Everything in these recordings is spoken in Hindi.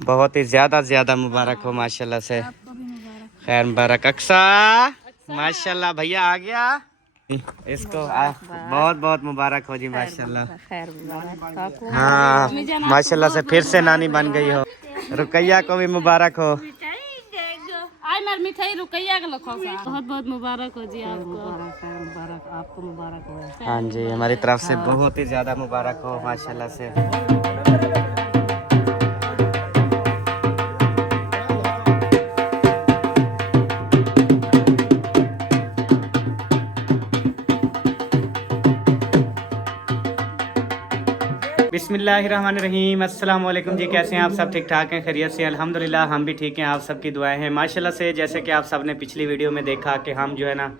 बहुत ही ज्यादा मुबारक हो माशाल्लाह से। खैर मुबारक। अक्सा माशाल्लाह भैया आ गया, इसको बहुत बहुत मुबारक हो जी माशाल्लाह। हाँ माशाल्लाह से फिर से नानी बन गई हो। रुकैया को भी मुबारक हो। मिठाई रुकैया का बहुत बहुत मुबारक हो जी आपको। मुबारक आपको मुबारक हो। हाँ जी हमारी तरफ से बहुत ही ज्यादा मुबारक हो माशाल्लाह से। बिस्मिल्लाहिर्रहमानिर्रहीम। अस्सलाम वालेकुम जी, कैसे हैं आप सब? ठीक ठाक हैं, खैरियत से? अल्हम्दुलिल्लाह हम भी ठीक हैं, आप सबकी दुआएं हैं माशाल्लाह से। जैसे कि आप सब ने पिछली वीडियो में देखा कि हम जो है ना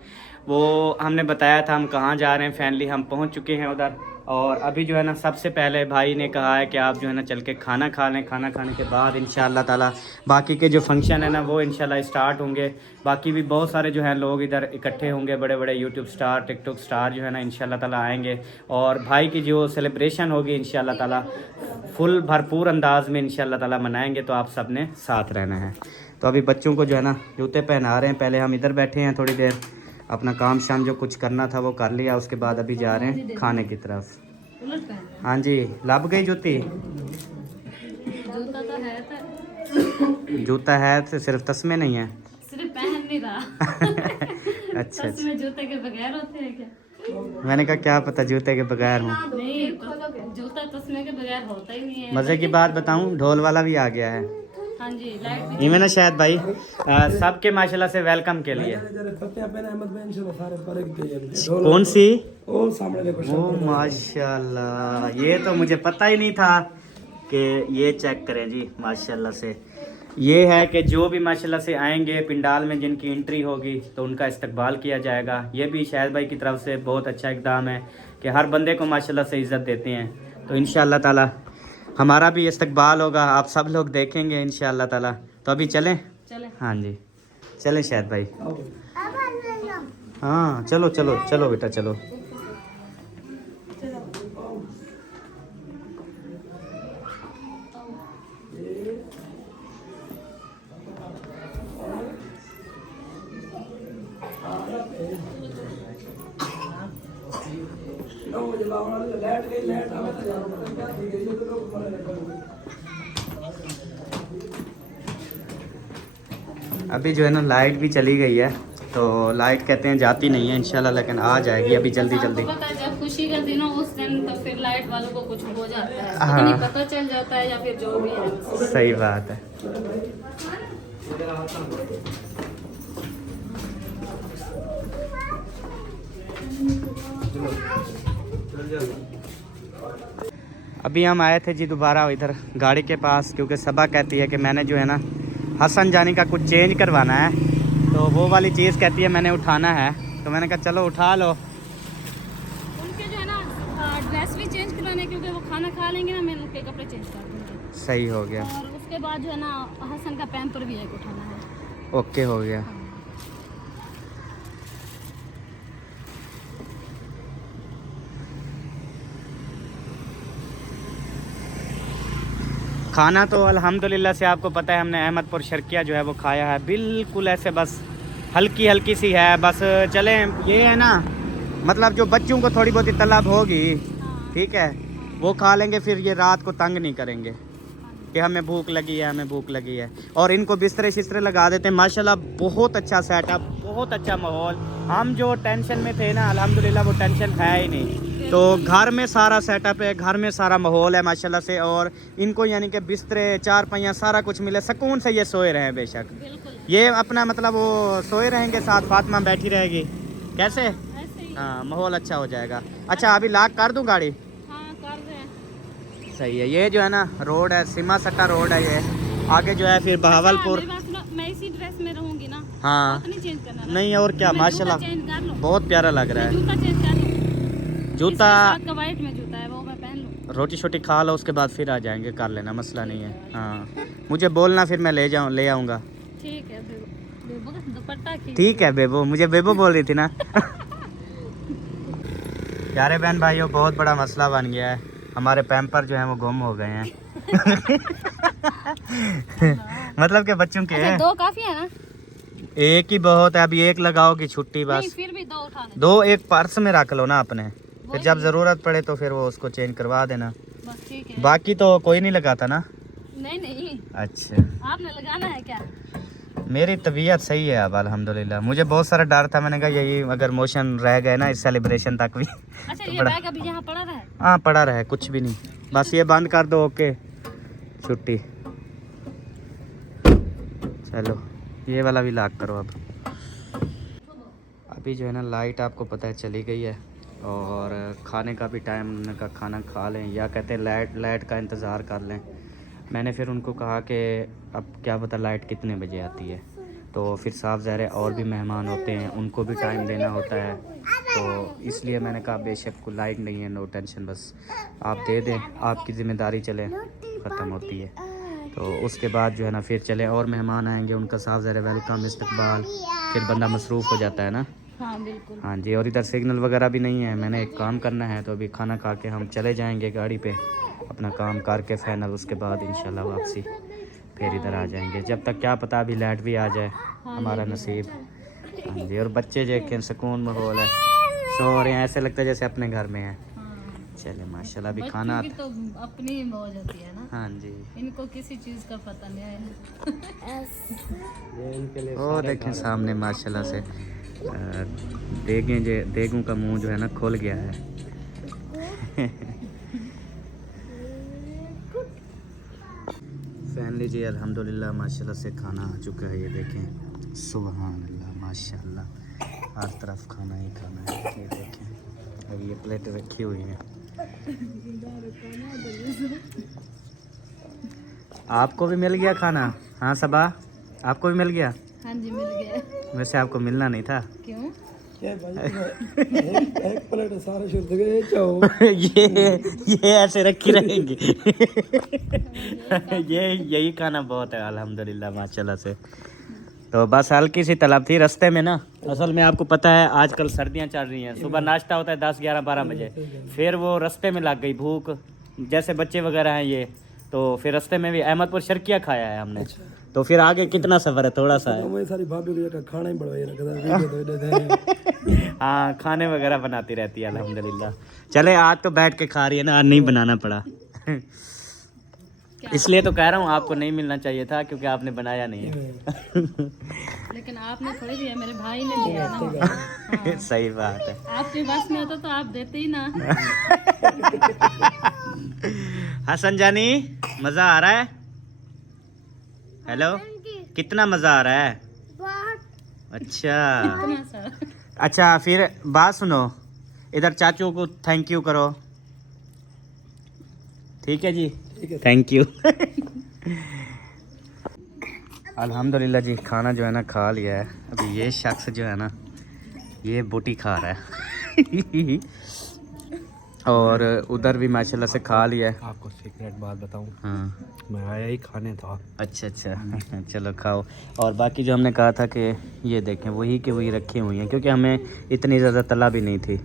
वो हमने बताया था हम कहाँ जा रहे हैं। फाइनली हम पहुंच चुके हैं उधर। और अभी जो है ना सबसे पहले भाई ने कहा है कि आप जो है ना चल के खाना खा लें। खाना खाने के बाद इंशाअल्लाह ताला बाकी के जो फंक्शन है ना वो इंशाल्लाह स्टार्ट होंगे। बाकी भी बहुत सारे जो हैं लोग इधर इकट्ठे होंगे, बड़े बड़े यूट्यूब स्टार, टिकटॉक स्टार जो है ना इंशाल्लाह ताला आएंगे। और भाई की जो सेलिब्रेशन होगी इंशाल्लाह ताला फुल भरपूर अंदाज में इंशाल्लाह ताला मनाएंगे। तो आप सब ने साथ रहना है। तो अभी बच्चों को जो है ना जूते पहना रहे हैं। पहले हम इधर बैठे हैं थोड़ी देर, अपना काम शाम जो कुछ करना था वो कर लिया। उसके बाद अभी जा रहे हैं खाने की तरफ। हाँ जी लब गई जूती। जूता तो है जूता है तो सिर्फ तस्मे नहीं है, सिर्फ पहन नहीं रहा। अच्छा तस्मे जूते के बगैर होते हैं क्या? मैंने कहा क्या पता जूते के बगैर हूँ। नहीं जूता तस्मे के बगैर होता ही नहीं है। मज़े की बात बताऊँ, ढोल वाला भी आ गया है। हाँ जी लाइट इमे ना शायद भाई सबके माशाल्लाह से वेलकम के लिए। कौन सी? ओ माशाल्लाह, ये तो मुझे पता ही नहीं था कि ये चेक करें जी माशाल्लाह से। ये है कि जो भी माशाल्लाह से आएंगे पिंडाल में जिनकी एंट्री होगी तो उनका इस्तकबाल किया जाएगा। ये भी शायद भाई की तरफ से बहुत अच्छा इक़दाम है कि हर बंदे को माशाल्लाह से इज़्ज़त देते हैं। तो इंशाअल्लाह ताला हमारा भी इस्तकबाल होगा, आप सब लोग देखेंगे इंशाअल्लाह ताला। तो अभी चलें? हाँ जी चलें शायद भाई। हाँ चलो चलो चलो बेटा चलो। अभी जो है ना लाइट भी चली गई है। तो लाइट कहते हैं जाती नहीं है इंशाल्लाह, लेकिन आ जाएगी अभी जल्दी जल्दी। पता है जब खुशी का दिन हो उस दिन तो फिर लाइट वालों को कुछ हो जाता है, हाँ। नहीं पता चल जाता है या फिर जो भी है। सही बात है। अभी हम आए थे जी दोबारा इधर गाड़ी के पास, क्योंकि सबा कहती है कि मैंने जो है ना हसन जानी का कुछ चेंज करवाना है। तो वो वाली चीज़ कहती है मैंने उठाना है। तो मैंने कहा चलो उठा लो। उनके जो है ना ड्रेस भी चेंज करवाने, क्योंकि वो खाना खा लेंगे ना, मैं उनके कपड़े चेंज कर दूँगी। सही हो गया। और उसके बाद जो है ना हसन का पैम्पर भी एक उठाना है। ओके हो गया। खाना तो अल्हम्दुलिल्लाह से आपको पता है हमने अहमदपुर शर्किया जो है वो खाया है। बिल्कुल ऐसे बस हल्की हल्की सी है बस। चलें ये है ना मतलब जो बच्चों को थोड़ी बहुत तलब होगी ठीक है वो खा लेंगे, फिर ये रात को तंग नहीं करेंगे कि हमें भूख लगी है हमें भूख लगी है। और इनको बिस्तरे शिस्तरे लगा देते हैं माशाल्लाह। बहुत अच्छा सेटअप, बहुत अच्छा माहौल। हम जो टेंशन में थे ना अल्हम्दुलिल्लाह वो टेंशन है ही नहीं। तो घर में सारा सेटअप है, घर में सारा माहौल है माशाल्लाह से। और इनको यानी कि बिस्तरे चार पहिया सारा कुछ मिले, सुकून से ये सोए रहे बेशक। ये अपना मतलब वो सोए रहेंगे, साथ फातिमा बैठी रहेगी। कैसे? हाँ माहौल अच्छा हो जाएगा। अच्छा अभी लॉक कर दूँ गाड़ी? हाँ कर रहे हैं। सही है। ये जो है ना रोड है सीमा सट्टा रोड है। ये आगे जो है फिर बहावलपुर। मैं इसी ड्रेस में रहूंगी ना। हाँ नहीं चेंज करना ना। नहीं और क्या माशाल्लाह बहुत प्यारा लग रहा है। जूता चेंज कर लो। जूता का वाइट में जूता है वो मैं पहन लूं। रोटी शोटी खा लो उसके बाद फिर आ जाएंगे, कर लेना मसला नहीं है। हाँ मुझे बोलना फिर मैं ले आऊँगा। ठीक है बेबो का दुपट्टा की। ठीक है बेबो, मुझे बेबो बोल रही थी ना। प्यारे बहन भाइयों बहुत बड़ा मसला बन गया है। हमारे पैम्पर जो हैं वो गुम हो गए हैं। मतलब कि बच्चों के अच्छा, हैं। 2 काफी है ना? एक ही बहुत है, अभी एक लगाओगी छुट्टी नहीं, बस। फिर भी 2 उठाने 2 एक पर्स में रख लो ना अपने, फिर जब ज़रूरत पड़े तो फिर वो उसको चेंज करवा देना। बस ठीक है। बाकी तो कोई नहीं लगाता ना? नहीं नहीं, अच्छा, आपने लगाना है क्या? मेरी तबीयत सही है अब अल्हम्दुलिल्लाह। मुझे बहुत सारा डर था, मैंने कहा यही अगर मोशन रह गए ना इस सेलिब्रेशन तक भी। अच्छा, तो ये बड़ा बैग अभी यहाँ पड़ा रहा है? हाँ पड़ा रहे, कुछ भी नहीं, बस ये बंद कर दो। ओके छुट्टी। चलो ये वाला भी लॉक करो। अब अभी जो है ना लाइट आपको पता है चली गई है, और खाने का भी टाइम, उन्होंने कहा खाना खा लें, या कहते हैं लाइट का इंतज़ार कर लें। मैंने फिर उनको कहा कि अब क्या पता लाइट कितने बजे आती है, तो फिर साफ ज़ाहिर है और भी मेहमान होते हैं, उनको भी टाइम देना होता है, तो इसलिए मैंने कहा बेशक को लाइट नहीं है, नो टेंशन, बस आप दे दें, आपकी ज़िम्मेदारी चले ख़त्म होती है। तो उसके बाद जो है ना फिर चले और मेहमान आएंगे, उनका साफ ज़ाहिर वेलकम इस्तकबाल, फिर बंदा मसरूफ़ हो जाता है ना। हाँ बिल्कुल। हाँ जी, और इधर सिग्नल वगैरह भी नहीं है, मैंने एक काम करना है, तो अभी खाना खा के हम चले जाएंगे गाड़ी पे, अपना काम करके फाइनल, उसके बाद इंशाल्लाह वापसी फिर इधर आ जाएंगे। जब तक क्या पता अभी लाइट भी आ जाए, हमारा नसीब। हाँ जी, और बच्चे देखें सुकून माहौल है, सो रहे हैं, ऐसे लगता है जैसे अपने घर में हैं। चले माशाल्लाह, अभी खाना की तो अपनी ही मौज होती है ना। हाँ जी, इनको किसी चीज़ का पता नहीं है। वो देखें सामने माशाल्लाह से देगों का मुंह जो है ना खुल गया है। फैमिली जी अल्हम्दुलिल्लाह माशाल्लाह से खाना आ चुका है, ये देखें सुभान अल्लाह माशाल्लाह, हर तरफ खाना ही खाना है। ये देखें अब ये प्लेट रखी हुई है। आपको भी मिल गया खाना? हाँ सबा, आपको भी मिल गया? हाँ जी, मिल गया। वैसे आपको मिलना नहीं था। क्यों? एक प्लेट सारे शुद्ध गए चाओ। ये ऐसे रखी रहेंगी। ये यही खाना बहुत है अल्हम्दुलिल्लाह माशाल्लाह से। तो बस हल्की सी तलब थी रास्ते में ना, असल में आपको पता है आजकल सर्दियां चल रही हैं, सुबह नाश्ता होता है 10, 11, 12 बजे, फिर वो रास्ते में लग गई भूख, जैसे बच्चे वगैरह हैं ये, तो फिर रास्ते में भी अहमदपुर शर्किया खाया है हमने। तो फिर आगे कितना सफ़र है, थोड़ा सा है। सारी भाभी को खाना ही बढ़वाई रखा। हाँ खाने वगैरह बनाती रहती है अल्हम्दुलिल्लाह। चले आज तो बैठ के खा रही है ना, आज नहीं बनाना पड़ा। इसलिए तो कह रहा हूँ आपको नहीं मिलना चाहिए था, क्योंकि आपने बनाया नहीं है। लेकिन आपने थोड़ी दिया, मेरे भाई ने दिया ना। हाँ। सही बात है। आपके पास में होता तो आप देते ही ना। हसन जानी मज़ा आ रहा है? हेलो, कितना मज़ा आ रहा है? अच्छा इतना सा। अच्छा, फिर बात सुनो, इधर चाचू को थैंक यू करो। ठीक है जी, थैंक यू। अल्हम्दुलिल्लाह जी, खाना जो है ना खा लिया है। अभी ये शख्स जो है ना ये बोटी खा रहा है। और उधर भी माशाल्लाह से खा लिया है। आपको सीक्रेट बात बताऊं, हाँ मैं आया ही खाने था। अच्छा अच्छा, चलो खाओ। और बाकी जो हमने कहा था कि ये देखें वही के वही रखी हुई हैं, क्योंकि हमें इतनी ज़्यादा तला भी नहीं थी,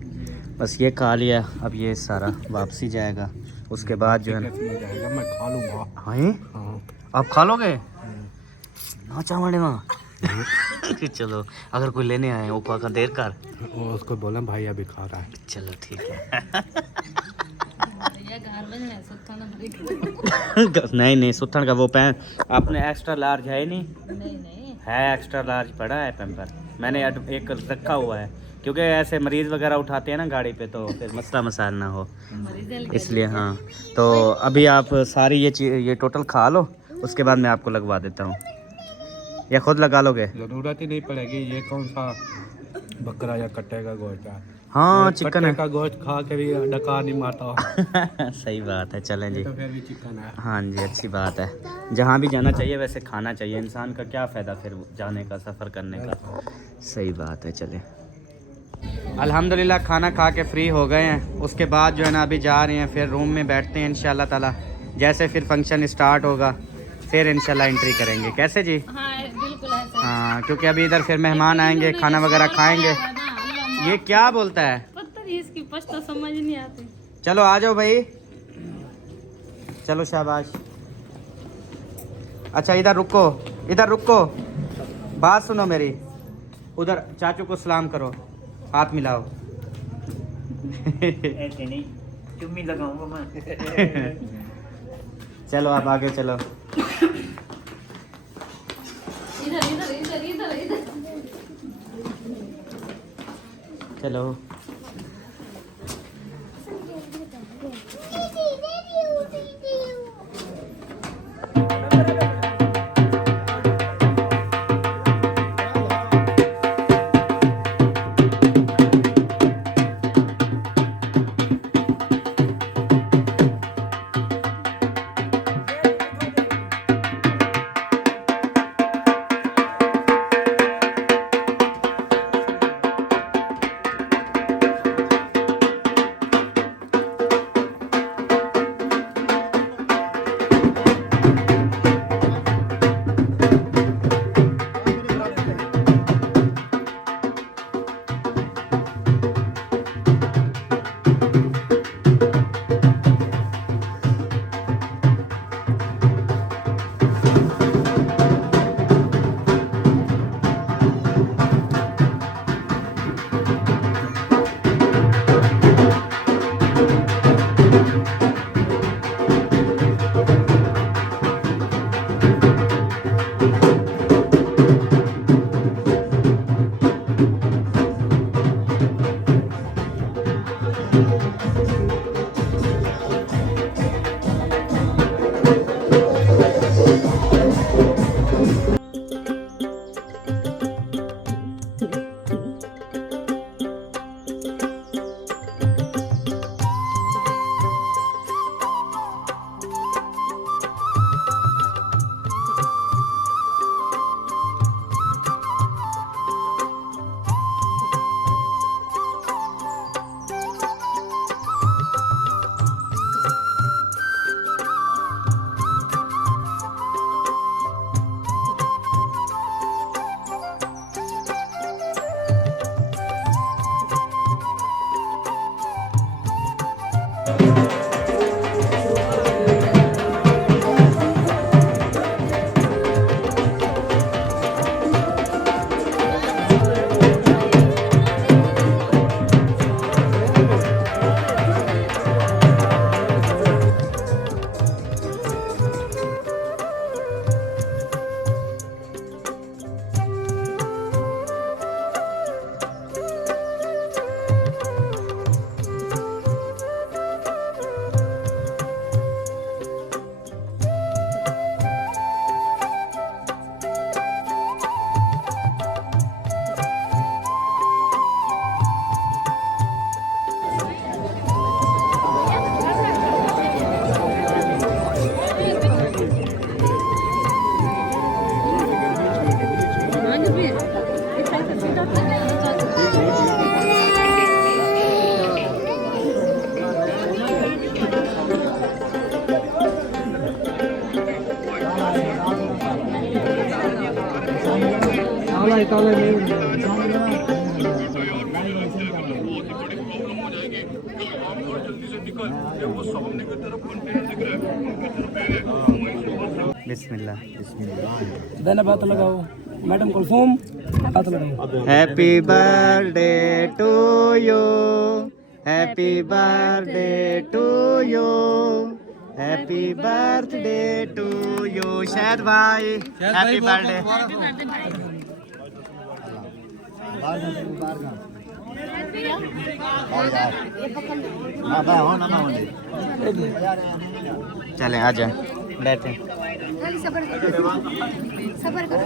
बस ये खा लिया। अब ये सारा वापसी जाएगा, उसके बाद जो है ना मैं खा लूँगा। हाँ आप खा लोगे ना चावड़े वहाँ। चलो अगर कोई लेने आए वो का देर कर, उसको बोला भाई अभी खा रहा है। चलो ठीक है। ये घर बन है सुत्था ना भरी। नहीं नहीं, सुथन का वो पैन आपने एक्स्ट्रा लार्ज है नहीं? नहीं है एक्स्ट्रा लार्ज पड़ा है पैम्पर, मैंने एक रखा हुआ है, क्योंकि ऐसे मरीज़ वगैरह उठाते हैं ना गाड़ी पे, तो फिर मसला मसाल ना हो इसलिए। हाँ तो अभी आप सारी ये टोटल खा लो, उसके बाद मैं आपको लगवा देता हूँ, या खुद लगा लोगे? जरूरत ही नहीं पड़ेगी। ये कौन सा बकरा या कट्टे का गोश्त है? हाँ चिकन कट्टे है। का गोश्त खा के भी डकार नहीं मारता। सही बात है, चलें जी। तो फिर भी चिकन है। हाँ जी, अच्छी बात है, जहाँ भी जाना चाहिए वैसे खाना चाहिए, इंसान का क्या फ़ायदा फिर जाने का, सफ़र करने का। सही बात है, चले। अल्हम्दुलिल्लाह खाना खा के फ्री हो गए हैं, उसके बाद जो है ना अभी जा रहे हैं, फिर रूम में बैठते हैं इंशाल्लाह ताला। जैसे फिर फंक्शन स्टार्ट होगा फिर इंशाल्लाह एंट्री करेंगे। कैसे जी? हाँ बिल्कुल ऐसा। हाँ, क्योंकि अभी इधर फिर मेहमान आएंगे, खाना वगैरह खाएंगे। ये क्या बोलता है? पता नहीं, इसकी पछता समझ नहीं आती। चलो आ जाओ भाई, चलो शाबाश। अच्छा इधर रुको, इधर रुको, बात सुनो मेरी। उधर चाचू को सलाम करो, हाथ मिलाओ। ऐसे नहीं, चुम्मी लगाऊंगा मैं। चलो आप आगे चलो। इधर इधर इधर इधर इधर। चलो बिस्मिल्लाह। देना बात लगाओ मैडम कुलसूम, हाथ लगाओ। Happy birthday to you, happy birthday to you, happy birthday to you. शायद भाई हैप्पी बर्थडे। चले आ जाए, बैठे। सबर करो, सबर करो,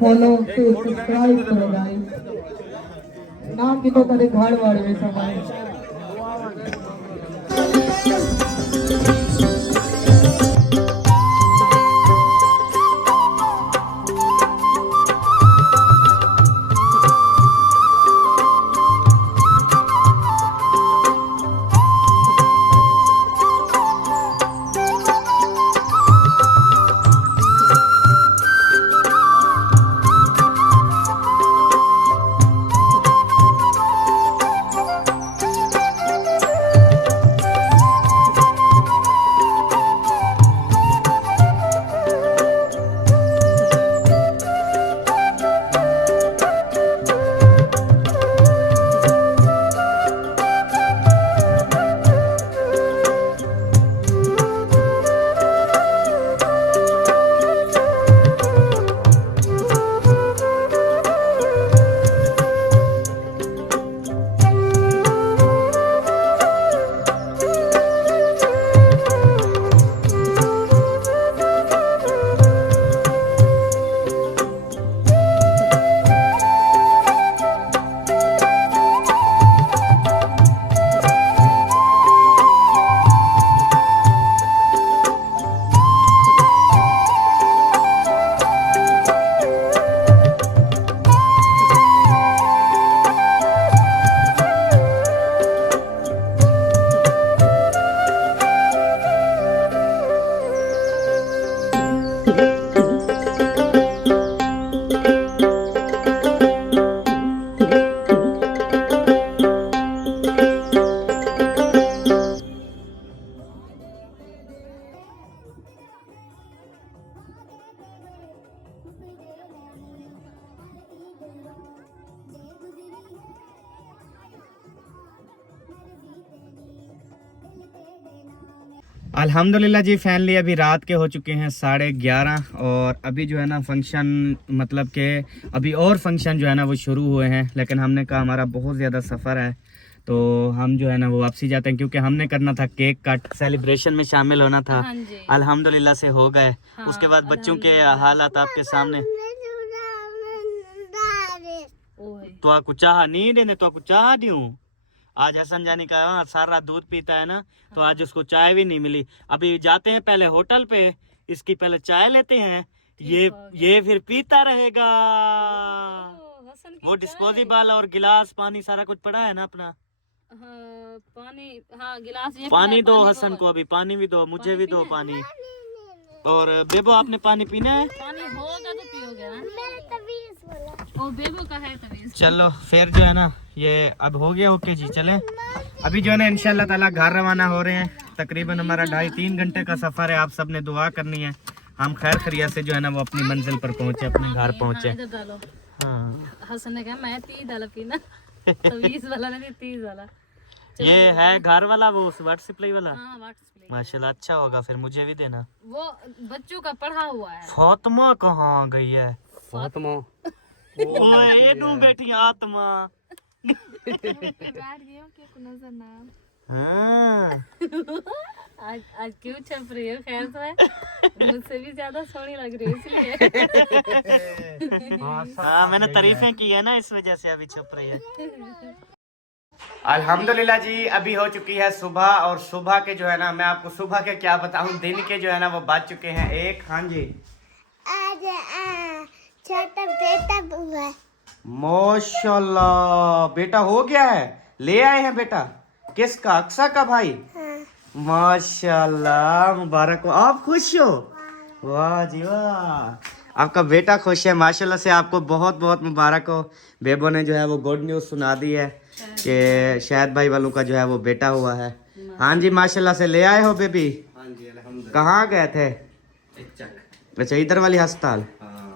फॉलो सब्सक्राइब करो गाइस ना कि तो करे घर वाले में समय अल्हम्दुलिल्लाह जी फैनली अभी रात के हो चुके हैं 11:30 और अभी जो है ना फंक्शन मतलब के अभी और फंक्शन जो है ना वो शुरू हुए हैं, लेकिन हमने कहा हमारा बहुत ज़्यादा सफ़र है तो हम जो है ना वो वापसी जाते हैं क्योंकि हमने करना था केक कट, सेलिब्रेशन में शामिल होना था। हाँ जी। अल्हम्दुलिल्लाह से हो गए। हाँ, उसके बाद बच्चों के हालात आपके सामने। ओए तो आपको चाह नहीं देने तो आपको चाह दूँ। आज हसन जानी का सारा रात दूध पीता है ना तो आज उसको चाय भी नहीं मिली। अभी जाते हैं पहले होटल पे, इसकी पहले चाय लेते हैं, ये फिर पीता रहेगा। हसन की वो डिस्पोजेबल और गिलास पानी सारा कुछ पड़ा है ना अपना। पानी, हाँ गिलास ये पानी दो पानी हसन को, अभी पानी भी दो, मुझे भी दो पीना है? पानी। और बेबो आपने पानी पीना है? पानी होगा तो पियोगे ना। ओ बेबो का है तमीज। चलो फिर जो है ना ये अब हो गया। ओके जी चलें। अभी जो है ना इंशाल्लाह ताला घर रवाना हो रहे हैं। तकरीबन हमारा 2.5-3 घंटे का सफ़र है। आप सब ने दुआ करनी है हम खैर खैरियत से जो है ना वो अपनी मंजिल पर पहुंचे, अपने घर पहुंचे। इधर डालो। हाँ हसन ने कहा मैं 30 डाला पीना। 20 वाला नहीं 30 वाला। ये है घर वाला वो वाटर सप्लाई वाला। हाँ वाटर सप्लाई। माशाल्लाह अच्छा होगा, फिर मुझे भी देना। वो बच्चों का पढ़ा हुआ है। फातिमा कहाँ गई है? फातिमा ओए नू बैठी आत्मा। हाँ आज क्यों छप रही हो? खैर तो है, मुझसे भी ज्यादा सोहनी लग रही है इसलिए। हाँ मैंने तारीफें की है ना इस वजह से अभी छुप रही है। अल्हम्दुलिल्लाह जी अभी हो चुकी है सुबह और सुबह के जो है ना मैं आपको सुबह के क्या बताऊं, दिन के जो है ना वो बज चुके हैं 1। हाँ जी आज छोटा बेटा हुआ है। माशाल्लाह बेटा हो गया है। ले आए हैं बेटा? किसका? अक्सा का भाई? माशाल्लाह मुबारक हो। आप खुश हो? वाह जी वाह, आपका बेटा खुश है माशाल्लाह से। आपको बहुत बहुत मुबारक हो। बेबो ने जो है वो गुड न्यूज़ सुना दी है कि शायद भाई वालों का जो है वो बेटा हुआ है। हाँ जी माशाल्लाह से। ले आए हो बेबी? हाँ जी अल्हम्दुलिल्लाह। कहाँ गए थे? चक अच्छा इधर वाली अस्पताल।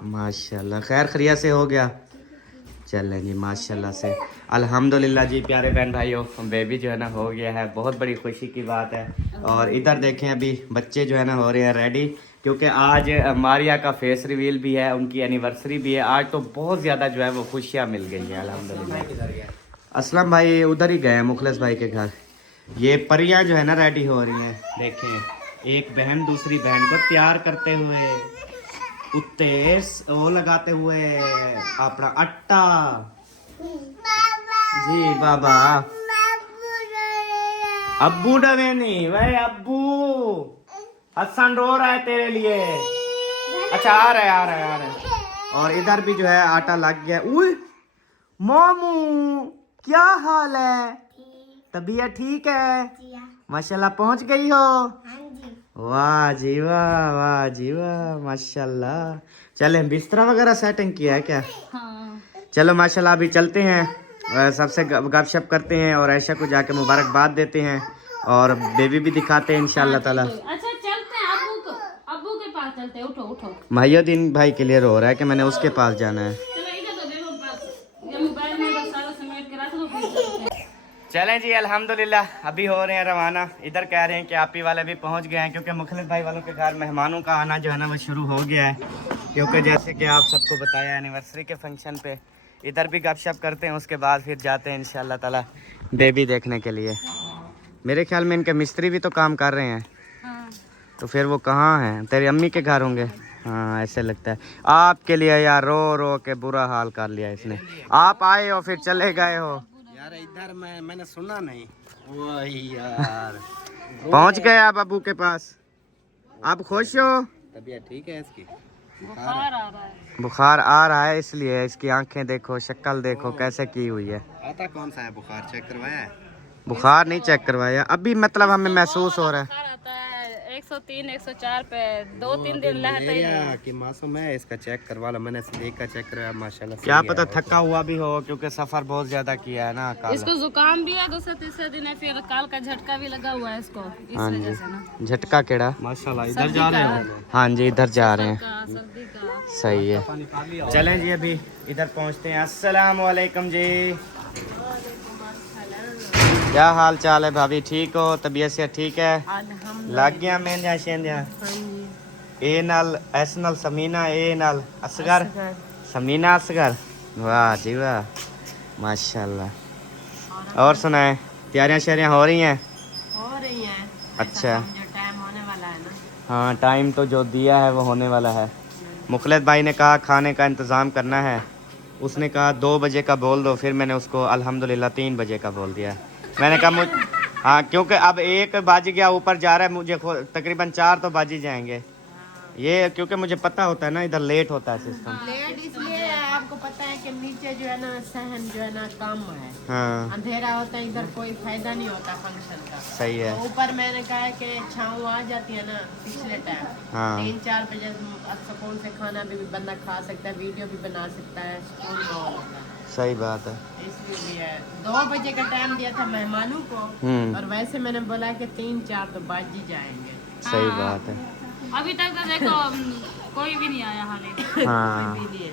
माशाल्लाह खैर खैरियत से हो गया। चलें जी माशाल्लाह से अल्हम्दुलिल्लाह जी। प्यारे बहन भाइयों, बेबी जो है ना हो गया है, बहुत बड़ी खुशी की बात है। और इधर देखें अभी बच्चे जो है ना हो रहे हैं रेडी, क्योंकि आज मारिया का फेस रिवील भी है, उनकी एनिवर्सरी भी है आज। तो बहुत ज़्यादा जो है वो खुशियाँ मिल गई हैं अल्हम्दुलिल्लाह। असलम भाई उधर ही गए हैं मुखलिस भाई के घर। ये परियां जो है ना रेडी हो रही हैं, देखें एक बहन दूसरी बहन को तैयार करते हुए, उत्ते वो लगाते हुए अपना अट्टा। जी बाबा अब्बू डरे नहीं भाई, अब्बू हसन रो रहा है तेरे लिए। अच्छा आ रहा है। और इधर भी जो है आटा लग गया। उई मामू क्या हाल है, तबीयत ठीक है? माशाल्लाह पहुंच गई हो। वाह जी वाह, वाह जी वाह, माशाल्लाह। चले बिस्तरा वगैरह सेटिंग किया है क्या? हाँ। चलो माशाल्लाह अभी चलते हैं, सबसे गपशप करते हैं और ऐशा को जाके मुबारकबाद देते हैं और बेबी भी दिखाते हैं इंशाल्लाह ताला। अच्छा चलते हैं, अब्बू के पास चलते हैं। उठो उठो। महियुद्दीन भाई क्लियर हो रहा है कि मैंने उसके पास जाना है। चलो इधर तो देखो पास, ये मोबाइल में सारा समेट के रख लो फिर चलते हैं। चलें जी अल्हम्दुलिल्लाह अभी हो रहे हैं रवाना। इधर कह रहे हैं कि आप ही वाले भी पहुंच गए हैं, क्योंकि मुखलिस भाई वालों के घर मेहमानों का आना जो है ना वो शुरू हो गया है। क्योंकि जैसे कि आप सबको बताया एनिवर्सरी के फंक्शन पे इधर भी गपशप करते हैं, उसके बाद फिर जाते हैं इंशाल्लाह ताला बेबी देखने के लिए। मेरे ख्याल में इनके मिस्त्री भी तो काम कर रहे हैं। हाँ। तो फिर वो कहाँ हैं? तेरी अम्मी के घर होंगे। हाँ ऐसे लगता है। आपके लिए यार रो रो के बुरा हाल कर लिया इसने। आप आए हो फिर चले गए हो यार इधर मैंने सुना नहीं। वही यार पहुंच गए आप अबू के पास। आप खुश हो? तबीयत ठीक है इसकी? बुखार आ रहा है। बुखार आ रहा है, इसलिए इसकी आंखें देखो, शक्ल देखो कैसे की हुई है। आता कौन सा है? बुखार चेक करवाया है? बुखार नहीं चेक करवाया अभी, मतलब हमें महसूस हो रहा है। बुखार आता है 103 104 पे, 2-3 दिन रहता ही नहीं। कि मासूम है, इसका चेक करवा लो। मैंने देख का चेक करवाया माशाल्लाह। क्या पता थका हुआ भी हो, क्योंकि सफर बहुत ज्यादा किया है ना कल। इसको जुकाम भी है, दूसरा तीसरा दिन है, फिर काल का झटका भी लगा हुआ है इसको, इस हाँ वजह जी से ना। झटका केड़ा? माशाल्लाह इधर सर्दी जा रहे का, हो। हाँ जी इधर जा रहे हैं। सर्दी का। सही है। चलें जी अभी इधर पहुंचते हैं। अस्सलाम वालेकुम जी, क्या हाल चाल है भाभी? ठीक हो? तबीयत से ठीक है? लग गया मेंजा शेंजा ए नल एस नल समीना ए नल असगर समीना असगर। वाह जी वाह माशाल्लाह। और सुनाए तैयारियां शैरियां हो रही हैं? अच्छा जो टाइम होने वाला है ना। हाँ टाइम तो जो दिया है वो होने वाला है। मुखलिस भाई ने कहा खाने का इंतज़ाम करना है, उसने कहा 2 बजे का बोल दो, फिर मैंने उसको अल्हम्दुलिल्लाह 3 बजे का बोल दिया। मैंने कहा मुझ हाँ क्योंकि अब 1 बज गया ऊपर जा रहा है, मुझे तकरीबन 4 तो बज ही जाएंगे ये, क्योंकि मुझे पता होता है ना इधर लेट होता है सिस्टम। लेट इसलिए आपको पता है कि नीचे जो है ना सहन जो है ना कम है, हाँ अंधेरा होता है, इधर कोई फायदा नहीं होता फंक्शन का। सही है। तो ऊपर मैंने कहा है कि छाँव आ जाती है ना पिछले टाइम, हाँ 3-4 बजे सुकून से खाना भी बंदा खा सकता है, वीडियो भी बना सकता है, सुकून माहौल होता है। सही बात है। इसलिए 2 बजे का टाइम दिया था मेहमानों को, और वैसे मैंने बोला कि 3-4 तो बज ही जाएंगे। सही बात है। अभी तक तो देखो कोई भी नहीं आया हाले। हाँ भी नहीं है,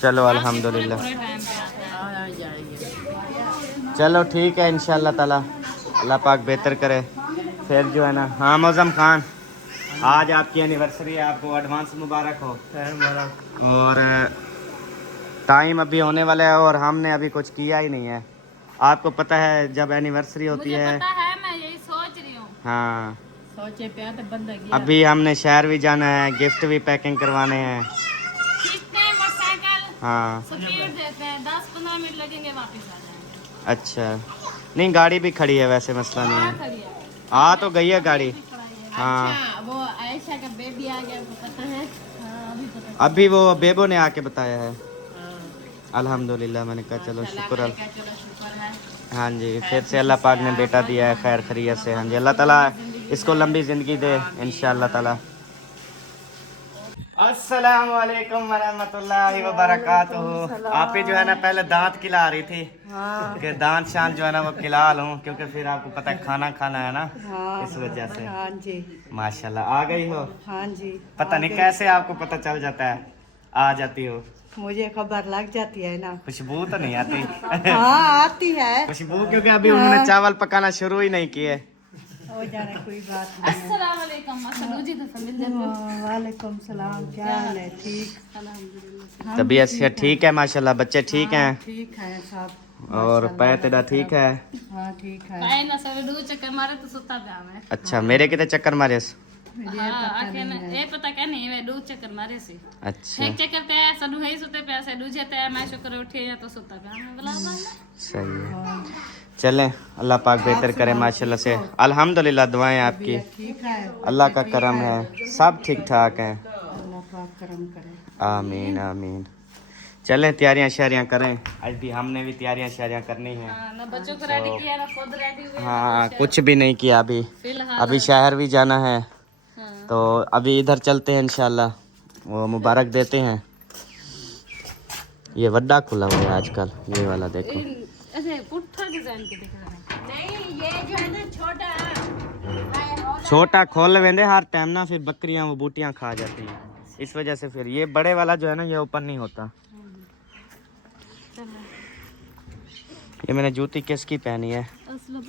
चलो अल्हम्दुलिल्लाह। पूरे टाइम पे आता है। आ जाएंगे। चलो ठीक है इंशाल्लाह ताला, अल्लाह पाक बेहतर करे। फिर जो है ना, हाँ मौजम खान आज आपकी एनिवर्सरी है, आपको एडवांस मुबारक हो। और टाइम अभी होने वाला है और हमने अभी कुछ किया ही नहीं है। आपको पता है जब एनिवर्सरी होती मुझे है। पता है, मैं यही सोच रही हूँ। हाँ सोचे पे तो बंदा गया। अभी हमने शहर भी जाना है, गिफ्ट भी पैकिंग करवाने हैं। सीखते हैं मोटरसाइकिल, हाँ स्पीड देते हैं, 10-15 मिनट लगेंगे, वापस आ जाएंगे। अच्छा नहीं गाड़ी भी खड़ी है, वैसे मसला नहीं है। खड़ी है। आ तो गई है गाड़ी। हाँ अच्छा, वो आयशा का बेबी आ गया, वो पता है? अभी वो बेबो ने आके बताया है। हाँ, अल्हम्दुलिल्लाह मैंने कहा चलो शुक्र चलो शुक्र है। हाँ जी फिर से अल्लाह पाक ने बेटा दिया है खैर खैरियत से। हाँ जी अल्लाह ताला इसको लंबी ज़िंदगी दे इंशाअल्लाह ताला। अस्सलामु अलैकुम वरहमतुल्लाहि वबरकातुहू। आप ही जो है ना पहले दांत खिला रही थी कि दांत शान जो है ना वो खिला लूँ, क्योंकि फिर आपको पता है खाना खाना है ना, इस वजह से। हाँ जी, माशाल्लाह आ गई हो। हाँ जी। पता नहीं कैसे आपको पता चल जाता है, आ जाती हो। मुझे खबर लग जाती है ना। खुशबू तो नहीं आती। हाँ आती है। खुशबू क्योंकि अभी उन्होंने चावल पकाना शुरू ही नहीं किए। हो जाए कोई बात नहीं। अस्सलाम वालेकुम माशाल्लाह जी तो मिल जाते वालेकुम सलाम, क्या हाल है? ठीक अल्हम्दुलिल्लाह। तबीयत से ठीक है माशाल्लाह, बच्चे ठीक हैं ठीक है सब। और पैर तेरा ठीक है? हाँ ठीक है। पाए ना सब दो चक्कर मारे तो सुता जावे है। अच्छा, मेरे कितने चक्कर मारे? हां आके ना ए पता क्या नहीं वे दो चक्कर मारे से। अच्छा एक चक्कर ते सडू है सुते पे से दूजे ते मैं शुक्र उठे या तो सुता जावे बोला सही है। चलें, अल्लाह पाक बेहतर करे माशाल्लाह से। अल्हम्दुलिल्लाह, दुआएं आपकी, ठीक है, अल्लाह का करम है, सब ठीक ठाक हैं। अल्लाह पाक करम करे। आमीन आमीन। चलें, तैयारियां शारियां करें, आज भी हमने भी तैयारियां शारियां करनी है। हां ना बच्चों को रेडी किया ना खुद रेडी हुए। हाँ, कुछ भी नहीं किया अभी, फिलहाल अभी शहर भी जाना है। हाँ। तो अभी इधर चलते हैं इंशाल्लाह, वो मुबारक देते हैं। ये वड्डा खुला हुआ है आजकल, ये वाला देखो। ऐसे पुट्ठा डिजाइन के दिख रहा है। नहीं ये जो है ना छोटा छोटा खोल वेंदे हर टाइम ना, फिर बकरियां वो बूटियां खा जाती हैं, इस वजह से फिर ये बड़े वाला जो है ना ये ऊपर नहीं होता। ये मैंने जूती किसकी पहनी है? असलम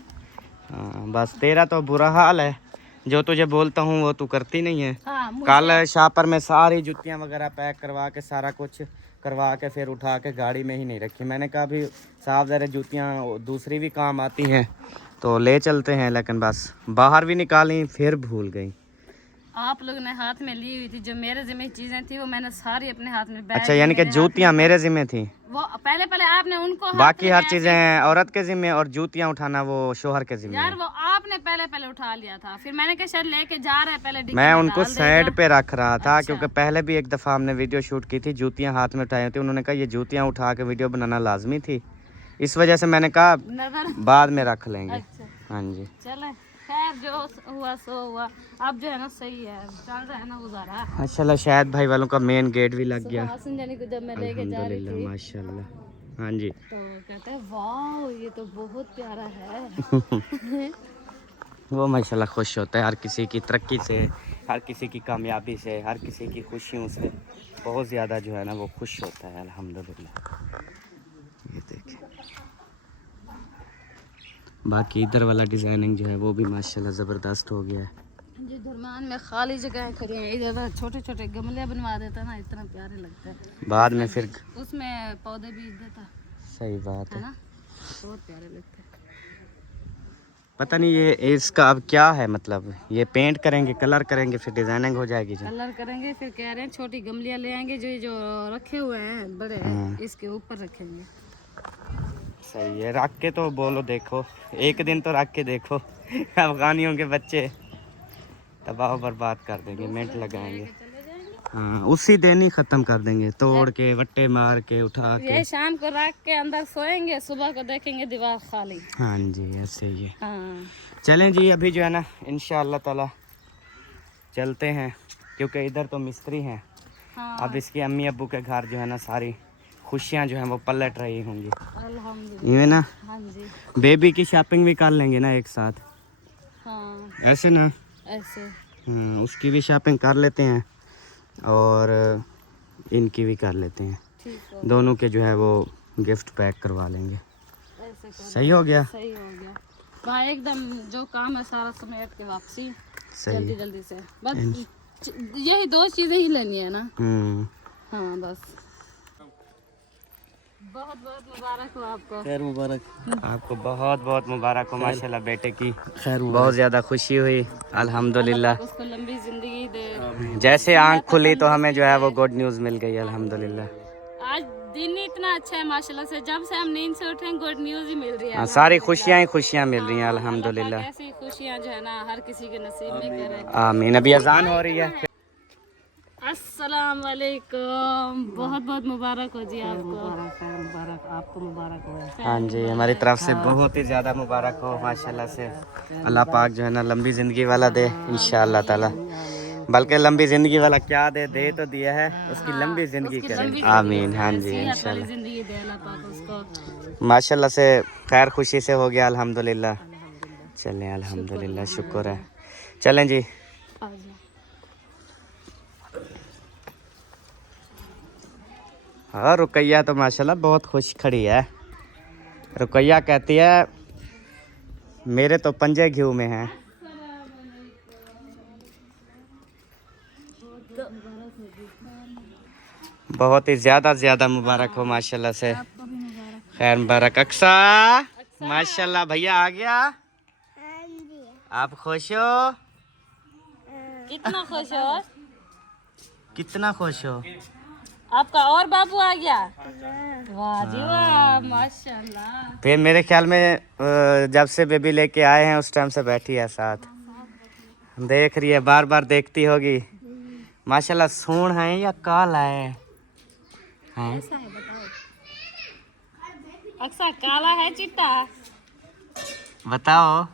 हाँ, बस तेरा तो बुरा हाल है, जो तुझे बोलता हूँ वो तू करती नहीं है। हां कल शापर में सारी जुतियाँ वगैरह पैक करवा के सारा कुछ करवा के फिर उठा के गाड़ी में ही नहीं रखी। मैंने कहा भी साफ ज़रा जूतियाँ दूसरी भी काम आती हैं तो ले चलते हैं, लेकिन बस बाहर भी निकाली फिर भूल गई। आप लोग ने हाथ में ली हुई थी जो मेरे जिम्मे चीजें थी वो मैंने सारी अपने हाथ में बैग अच्छा, यानी कि जूतियाँ मेरे ज़िम्मे थी, वो पहले आपने उनको हाथ बाकी में हर ऐसे- चीज़ें औरत के ज़िम्मे और जूतियाँ उठाना वो शोहर के ज़िम्मे यार है। वो आपने पहले उठा लिया था, फिर मैंने कहा शायद लेके जा रहे हैं पहले डिक्की मैं में उनको डाल साइड देगा। पे रख रहा था अच्छा। क्योंकि पहले भी एक दफ़ा हमने वीडियो शूट की थी, जूतियाँ हाथ में उठाई थी, उन्होंने कहा ये जूतियाँ उठा के वीडियो बनाना लाजमी थी, इस वजह से मैंने कहा नजर बाद में रख लेंगे। अच्छा हाँ जी, चले खैर जो हुआ सो हुआ, अब जो है ना सही है, चल रहा है ना गुजारा। माशाल्लाह शायद भाई वालों का मेन गेट भी लग गया। हसन जानी को जब मैं लेके जा रही अल्हम्दुलिल्लाह थी माशाल्लाह। हाँ जी, तो कहते हैं वाह ये तो बहुत प्यारा है। वो माशाल्लाह खुश होता है हर किसी की तरक्की से, हर किसी की कामयाबी से, हर किसी की खुशियों से बहुत ज़्यादा जो है ना वो खुश होता है अल्हम्दुलिल्लाह। ये देखें, बाकी इधर वाला डिज़ाइनिंग जो है वो भी माशाल्लाह ज़बरदस्त हो गया है। जो दरमान में खाली जगह खड़ी हैं, इधर छोटे छोटे गमले बनवा देता ना, इतना प्यारे लगता है। बाद में फिर उसमें पौधे बीज देता सही बात है है। ना, बहुत प्यारे लगते हैं। पता नहीं ये इसका अब क्या है, मतलब ये पेंट करेंगे, कलर करेंगे, फिर डिज़ाइनिंग हो जाएगी जो। कलर करेंगे, फिर कह रहे हैं छोटी गमलियाँ ले आएंगे जो रखे हुए हैं बड़े, इसके ऊपर रखेंगे। सही है, रख के तो बोलो, देखो एक दिन तो रख के देखो, अफगानियों के बच्चे तबाह बर्बाद कर देंगे, मिनट लगाएंगे। हाँ, उसी दिन ही ख़त्म कर देंगे, तोड़ के वट्टे मार के उठा के। ये शाम को रख के अंदर सोएंगे, सुबह को देखेंगे दीवार खाली। हाँ जी, ऐसे ही है। हाँ चलें जी, अभी जो है ना इंशाअल्लाह ताला चलते हैं, क्योंकि इधर तो मिस्त्री हैं। हाँ अब इसके अम्मी अब्बू के घर जो है ना सारी खुशियाँ जो हैं वो पलट रही होंगी, अल्हम्दुलिल्लाह। ये ना हाँ जी बेबी की शॉपिंग भी कर लेंगे ना एक साथ, हाँ ऐसे ना। ऐसे उसकी भी शॉपिंग कर लेते हैं और इनकी भी कर लेते हैं, ठीक हो, दोनों के जो है वो गिफ्ट पैक करवा लेंगे। ऐसे कर सही हो गया, सही हो गया। वहाँ एकदम जो काम है सारा समेट के वापसी सही जल्दी जल्दी से, बस यही दो चीजें ही लेनी है ना। हाँ बस, बहुत बहुत मुबारक हो आपको। खैर मुबारक, आपको बहुत बहुत मुबारक हो माशाल्लाह, बेटे की बहुत ज़्यादा खुशी हुई अल्हम्दुलिल्लाह। उसको लंबी जिंदगी दे। जैसे आँख खुली तो हमें जो है वो गुड न्यूज़ मिल गई अल्हम्दुलिल्लाह। आज दिन इतना अच्छा है माशाल्लाह से, जब से हम नींद से उठे गुड न्यूज ही मिल रही है। हाँ, सारी खुशियाँ ही खुशियाँ मिल रही हैं अल्हम्दुलिल्लाह। ऐसी खुशियाँ जो है ना हर किसी के नसीब में करे। आमीन। अभी अजान हो रही है। अस्सलाम वालेकुम, बहुत बहुत मुबारक हो जी आपको। मुबारक, आपको मुबारक हो। हाँ जी, हमारी तरफ से बहुत ही ज़्यादा मुबारक हो माशाल्लाह से। अल्लाह पाक जो है ना लंबी ज़िंदगी वाला दे इंशाअल्लाह ताला, बल्कि लंबी ज़िंदगी वाला क्या दे तो दिया है, उसकी लंबी ज़िंदगी करे। आमीन। हाँ जी इंशाअल्लाह, जिंदगी दे अल्लाह पाक उसको। माशाल्लाह से खैर खुशी से हो गया अल्हम्दुलिल्लाह। चलें अल्हम्दुलिल्लाह, शुक्र है। चलें जी, आ जाओ। हाँ रुकैया तो माशाल्लाह बहुत खुश खड़ी है। रुकैया कहती है मेरे तो पंजे घी में हैं। बहुत ही ज़्यादा मुबारक हो माशाल्लाह से। खैर मुबारक। अक्सा माशाल्लाह भैया आ गया। आप खुश हो? कितना खुश हो? कितना खुश हो? आपका और बाबू आ गया। वाह जी वाह माशाल्लाह। फिर मेरे ख्याल में जब से बेबी लेके आए हैं उस टाइम से बैठी है साथ, देख रही है, बार बार देखती होगी। माशाल्लाह सूंड है या काला है? अक्सर काला है चिट्टा? बताओ।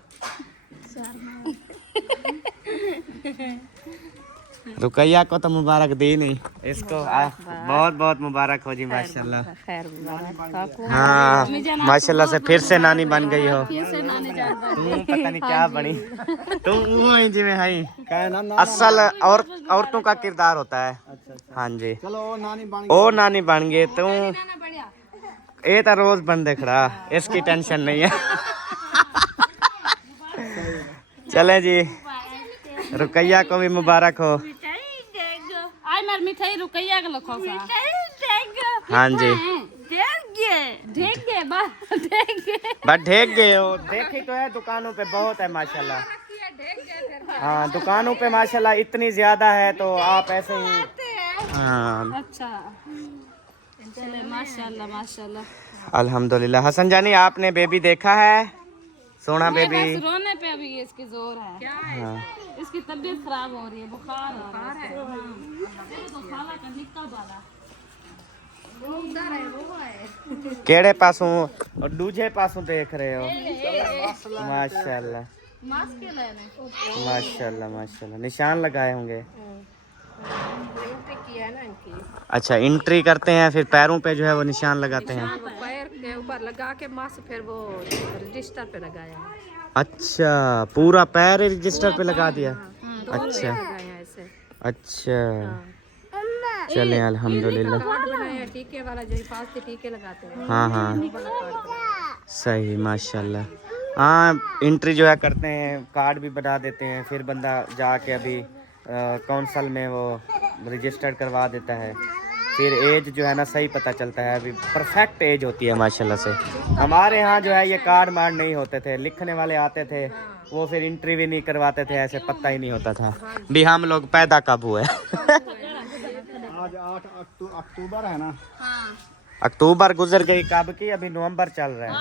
रुकैया को तो मुबारक दी नहीं, इसको बहुत बहुत मुबारक हो जी माशाल्लाह। हाँ माशाल्लाह से फिर से नानी बन गई हो। तुम पता नहीं क्या बनी, तुम वो ही जी में है असल और औरतों का किरदार होता है। हाँ जी ओ नानी बन गए तुम। ये तो रोज बंदे खड़ा, इसकी टेंशन नहीं है। चले जी, रुकैया को भी मुबारक हो। आई मार मिठाई रुकैया के लखो सा। हाँ जी बट ढेक गए हो। देखी तो है दुकानों पे बहुत है माशाल्लाह। हाँ दुकानों पे माशाल्लाह इतनी ज्यादा है तो आप ऐसे ही। हाँ अच्छा चले माशाल्लाह माशाल्लाह। अल्हम्दुलिल्लाह। हसन जानी आपने बेबी देखा है? सोना बेबी बस रोने पे अभी इसकी जोर है। क्या है? हाँ। इसकी तबीयत खराब हो रही है, बुखार है। तो खाला का निक्का वाला केड़े पासों और दूजे पासों देख रहे हो? माशाल्लाह माशाल्लाह माशाल्लाह। निशान लगाए होंगे। अच्छा एंट्री करते हैं फिर पैरों पे जो है वो निशान लगाते हैं। पैर के ऊपर लगा के मास्क फिर वो रजिस्टर पे लगाया। अच्छा पूरा पैर रजिस्टर पे लगा दिया। अच्छा ऐसे अच्छा चलें अल्हम्दुलिल्लाह। टीके वाला जो पास टीके लगाते हैं। हाँ हाँ सही माशाल्लाह। हाँ एंट्री जो है करते हैं, कार्ड भी बना देते हैं, फिर बंदा जाके अभी काउंसिल में वो रजिस्टर्ड करवा देता है। फिर एज जो है ना सही पता चलता है, अभी परफेक्ट एज होती है माशाल्लाह से। हमारे यहाँ जो है ये कार्ड मार्ड नहीं होते थे, लिखने वाले आते थे, वो फिर एंट्री भी नहीं करवाते थे, ऐसे पता ही नहीं होता था भी हम लोग पैदा कब हुए। आज 8 अक्टूबर है ना? अक्टूबर गुजर गई कब की, अभी नवंबर चल रहा है।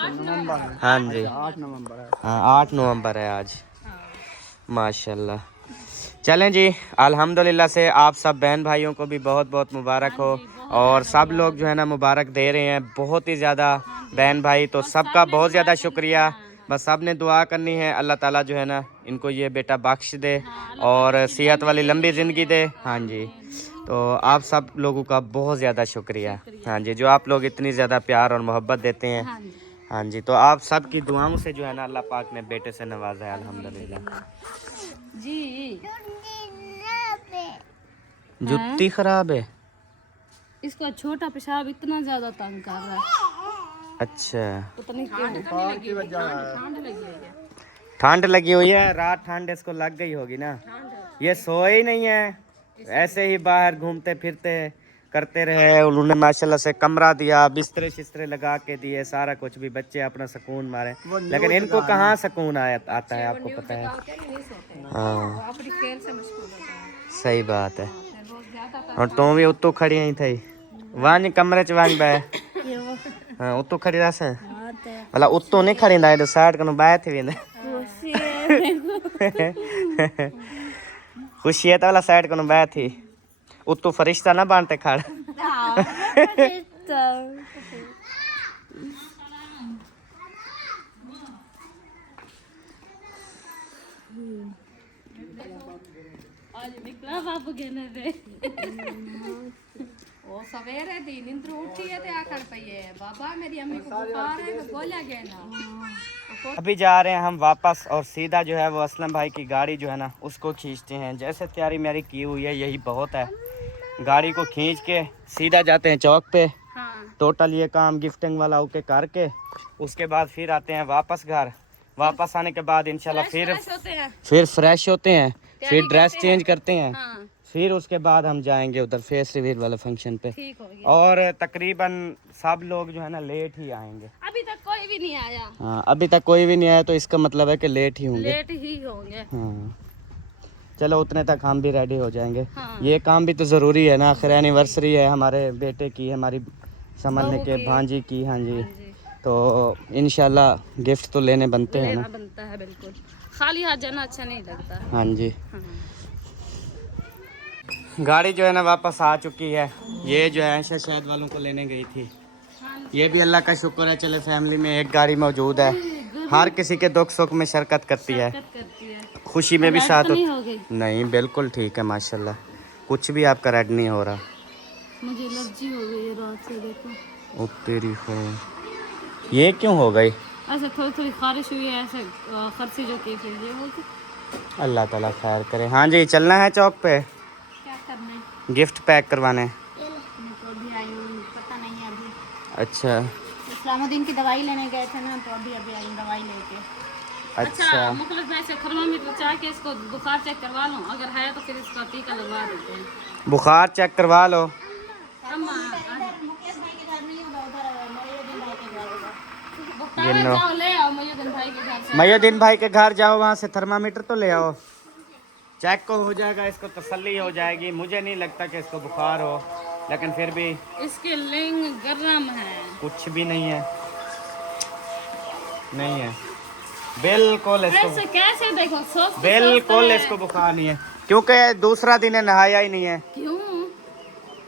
हाँ जी 8 नवंबर है। हाँ 8 नवंबर है आज माशाल्लाह। चलें जी अल्हम्दुलिल्लाह से आप सब बहन भाइयों को भी बहुत बहुत मुबारक हो। और सब लोग जो है ना मुबारक दे रहे हैं, बहुत ही ज़्यादा बहन भाई, तो सबका बहुत ज़्यादा शुक्रिया। बस सब ने दुआ करनी है अल्लाह ताला जो है ना इनको ये बेटा बख्श दे और सेहत वाली लंबी ज़िंदगी दे। हाँ जी तो आप सब लोगों का बहुत ज़्यादा शुक्रिया। हाँ जी जो आप लोग इतनी ज़्यादा प्यार और मोहब्बत देते हैं। हाँ जी तो आप सब की दुआओं से जो है ना अल्लाह पाक ने बेटे से नवाजा है अल्हम्दुलिल्लाह जी। जुत्ती खराब है। इसका छोटा पेशाब इतना ज्यादा तंग कर रहा है। अच्छा पता नहीं क्यों। ठंड लगी हुई है, रात ठंड इसको लग गई होगी ना। ये सोए ही नहीं है, ऐसे ही बाहर घूमते फिरते करते रहे। उन्होंने माशाल्लाह से कमरा दिया, बिस्तरे शिस्तरे लगा के दिए, सारा कुछ भी, बच्चे अपना सुकून मारे। लेकिन इनको कहाँ सुकून आता है आपको पता है। हाँ सही बात है। और तू भी उत्तू खड़ी ही थी वान कमरे च वान बे। हाँ उत्तू खड़ी रस मतलब उत्तू नहीं खड़ी ना, साइड कनो बाय थी वेंदे। खुशी है तो वाला साइड कनो बाय थी। उत्तू फरिश्ता ना बनते खड़। आज निकला बाबू कहने पे। वो सवेरे दी नींद उठी है ते आकर पई है बाबा मेरी अम्मी को बुखार है तो बोला गया ना। अभी जा रहे हैं हम वापस और सीधा जो है वो असलम भाई की गाड़ी जो है ना उसको खींचते हैं। जैसे तैयारी मेरी की हुई है यही बहुत है। गाड़ी को खींच के सीधा जाते हैं चौक पे टोटल ये काम गिफ्टिंग वाला ओके करके उसके बाद फिर आते हैं वापस घर। वापस आने के बाद इंशाल्लाह फिर फ्रेश होते हैं, फिर ड्रेस चेंज करते हैं, फिर उसके बाद हम जाएंगे उधर फेस रिवील वाले फंक्शन पे। ठीक हो गया। और तकरीबन सब लोग जो है ना लेट ही आएंगे। अभी तक कोई भी नहीं आया। हाँ, अभी तक कोई भी नहीं आया तो इसका मतलब है कि लेट ही होंगे। लेट ही होंगे। हाँ, चलो उतने तक हम भी रेडी हो जाएंगे। हाँ। ये काम भी तो ज़रूरी है ना, आखिर एनिवर्सरी है हमारे बेटे की, हमारी संभलने के भांजी की। हाँ जी, तो इंशाल्लाह गिफ्ट तो लेने बनते हैं ना। बनता है बिल्कुल, खाली हाथ जाना अच्छा नहीं लगता। हाँ जी। गाड़ी जो है ना वापस आ चुकी है। ये जो है शहद वालों को लेने गई थी। ये भी अल्लाह का शुक्र है, चले फैमिली में एक गाड़ी मौजूद है। हर किसी के दुख सुख में शिरकत करती है, खुशी में भी साथ नहीं, बिल्कुल ठीक है माशाल्लाह, कुछ भी आपका रेड नहीं हो रहा। मुझे एलर्जी हो गई है रात से, देखो। ओ तेरी हो, ये क्यों हो गई? ऐसे थोड़ी थोड़ी खारिश हुई है, ऐसे खर्ची जो की फिर ये होगी। अल्लाह ताला खैर करे। हाँ जी, चलना है चौक पे, क्या करना है? गिफ्ट पैक करवाने। तो अभी आई हूँ, पता नहीं है अभी। अच्छा, इस्लामुद्दीन की दवाई लेने गए थे ना, तो अभी आई हूँ दवाई लेके। अच्छा, मुखलिस भाई से थर्मामीटर चाह के इसको बुखार चेक करवा लो, अगर है तो फिर इसका टीका लगवा देते हैं। बुखार चेक करवा लो। गिनो। ले आओ मयूद्दीन भाई के घर से। मयूद्दीन भाई के घर जाओ, वहाँ से थर्मामीटर तो ले आओ, चेक को हो जाएगा, इसको तसल्ली हो जाएगी। मुझे नहीं लगता कि इसको बुखार हो, लेकिन फिर भी इसके लिंग गर्म है। कुछ भी नहीं है, नहीं है बिल्कुल इसको, ऐसे कैसे देखो, सोच बिल्कुल इसको बुखार नहीं है, क्योंकि दूसरा दिन है, नहाया ही नहीं है। क्यों?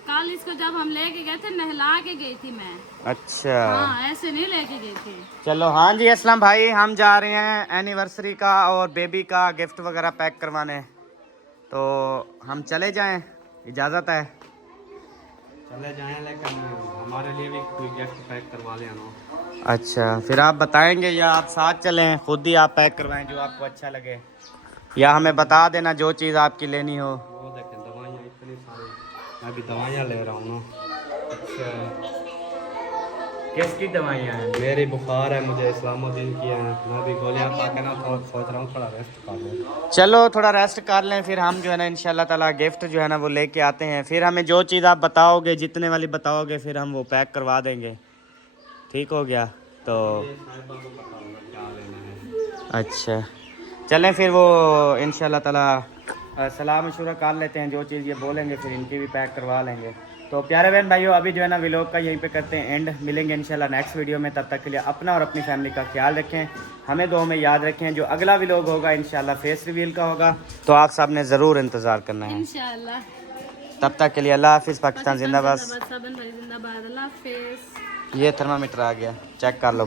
कल इसको जब हम लेके गए थे नहला के गई थी मैं। अच्छा, हाँ, ऐसे नहीं लेके गई थी। चलो। हाँ जी असलम भाई, हम जा रहे हैं एनिवर्सरी का और बेबी का गिफ्ट वगैरह पैक करवाने, तो हम चले जाएं, इजाज़त है? चले जाएं, लेकिन हमारे लिए भी कोई गिफ्ट पैक करवा लेना। अच्छा, फिर आप बताएंगे या आप साथ चलें, खुद ही आप पैक करवाएं जो आपको अच्छा लगे, या हमें बता देना जो चीज़ आपकी लेनी हो। वो देखें दवाइयाँ इतनी सारी, मैं भी दवाइयाँ ले रहा हूँ ना। अच्छा, किसकी दवाइयाँ हैं? मेरी बुखार है, मुझे इस्लामुद्दीन की है, मैं भी गोलियाँ खा के ना थोड़ा सोच रहा हूँ थोड़ा रेस्ट कर लूँ। चलो थोड़ा रेस्ट कर लें, फिर हम जो है ना इंशाल्लाह ताला गिफ्ट जो है ना वो लेके आते हैं। फिर हमें जो चीज़ आप बताओगे, जितने वाली बताओगे, फिर हम वो पैक करवा देंगे। ठीक हो गया? तो अच्छा, चलें फिर वो इंशाल्लाह ताला सलाह मशूरा कर लेते हैं, जो चीज़ ये बोलेंगे फिर इनकी भी पैक करवा लेंगे। तो प्यारे बहन भाइयों, अभी जो है ना व्लॉग का यहीं पे करते हैं एंड। मिलेंगे इंशाल्लाह नेक्स्ट वीडियो में, तब तक के लिए अपना और अपनी फैमिली का ख्याल रखें, हमें दुआ में याद रखें। जो अगला व्लॉग होगा इंशाल्लाह फेस रिवील का होगा, तो आप सब ने ज़रूर इंतज़ार करना है। इंशाल्लाह। तब तक के लिए अल्लाह हाफिज़, पाकिस्तान जिंदाबाद। जिंदाबाद, अल्लाह हाफिज़। ये थर्मामीटर आ गया, चेक कर लो।